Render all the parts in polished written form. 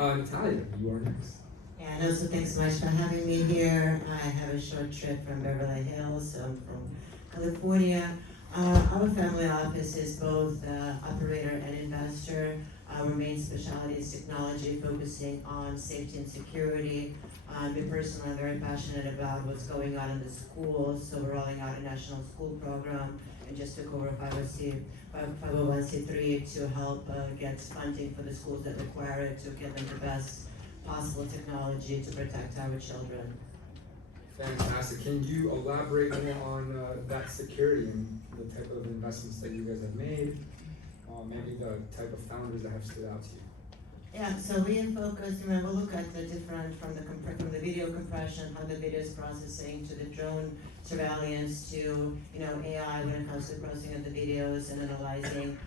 Natalia, you are next. Yeah, and also thanks so much for having me here. I have a short trip from Beverly Hills, so I'm from California. Our family office is both operator and investor. Our main specialty is technology, focusing on safety and security. Me personally, I'm very passionate about what's going on in the schools, so we're rolling out a national school program and just took over 501c3 to help get funding for the schools that require it to get them the best possible technology to protect our children. Fantastic. Can you elaborate more on that security and the type of investments that you guys have made? Maybe the type of founders that have stood out to you. Yeah, so we focus, remember, look at the different, from the video compression, how the video is processing, to the drone surveillance, to AI when it comes to processing of the videos and analyzing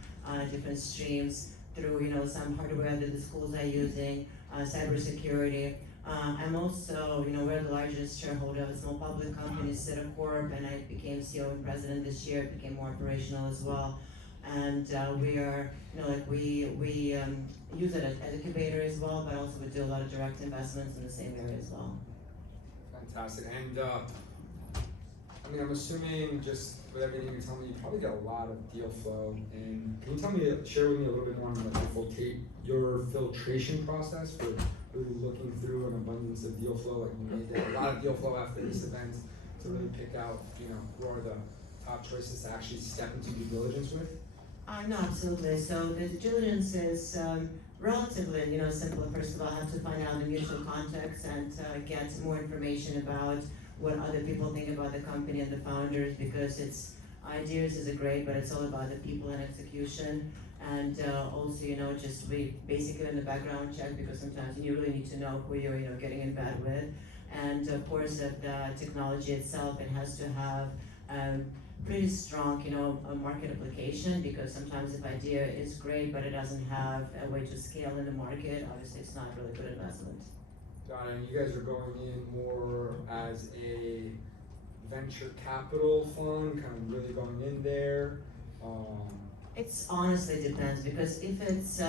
different streams through some hardware that the schools are using, cybersecurity. I'm also, we're the largest shareholder of a small public company, Citicorp, and I became CEO and president this year. It became more operational as well. And we are, we use it as an incubator as well, but also we do a lot of direct investments in the same area as well. Fantastic. And I'm assuming just with everything you're telling me, you probably get a lot of deal flow. And can you share with me a little bit more on your filtration process for really looking through an abundance of deal flow? Like you may get a lot of deal flow after this event to really pick out, who are the top choices to actually step into due diligence with? No, absolutely. So the due diligence is relatively, simple. First of all, I have to find out the mutual context and get more information about what other people think about the company and the founders, because it's ideas is great, but it's all about the people and execution. And also, just we basically in the background check, because sometimes you really need to know who you're, getting in bed with. And of course, the technology itself, it has to have pretty strong, market application, because sometimes if idea is great, but it doesn't have a way to scale in the market, obviously it's not really good investment. Got it. And you guys are going in more as a venture capital fund, kind of really going in there. It's honestly depends, because if it's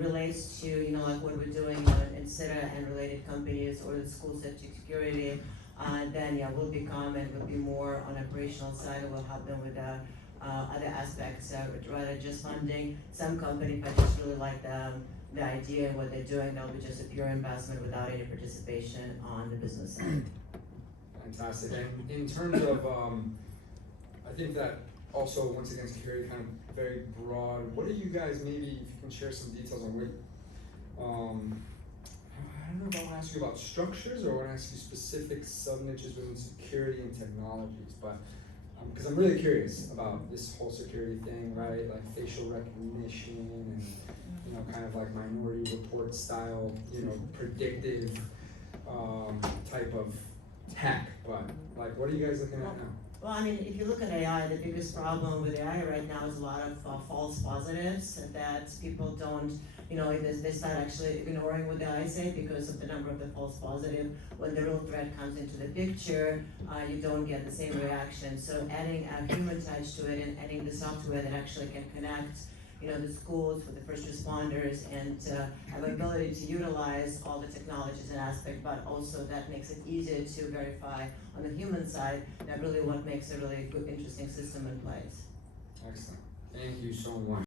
relates to like what we're doing in CITA and related companies, or the school safety security, then yeah, we'll become and we'll be more on operational side, and we'll help them with other aspects, rather just funding. Some company, if I just really like the idea and what they're doing, that'll be just a pure investment without any participation on the business side. Fantastic. And in terms of, I think that also, once again, security kind of very broad. What are you guys, maybe if you can share some details on what, I don't know if I want to ask you about structures or I want to ask you specific sub-niches within security and technologies, but because I'm really curious about this whole security thing, right? Like facial recognition and, kind of like Minority Report style, predictive type of tech, but like, what are you guys looking at now? Well, I mean, if you look at AI, the biggest problem with AI right now is a lot of false positives that people don't, they start actually ignoring what the AI say because of the number of the false positive. When the real threat comes into the picture, you don't get the same reaction. So adding a human touch to it and adding the software that actually can connect the schools with the first responders and have the ability to utilize all the technologies and aspects, but also that makes it easier to verify on the human side. That really what makes a really good, interesting system in place. Excellent. Thank you so much.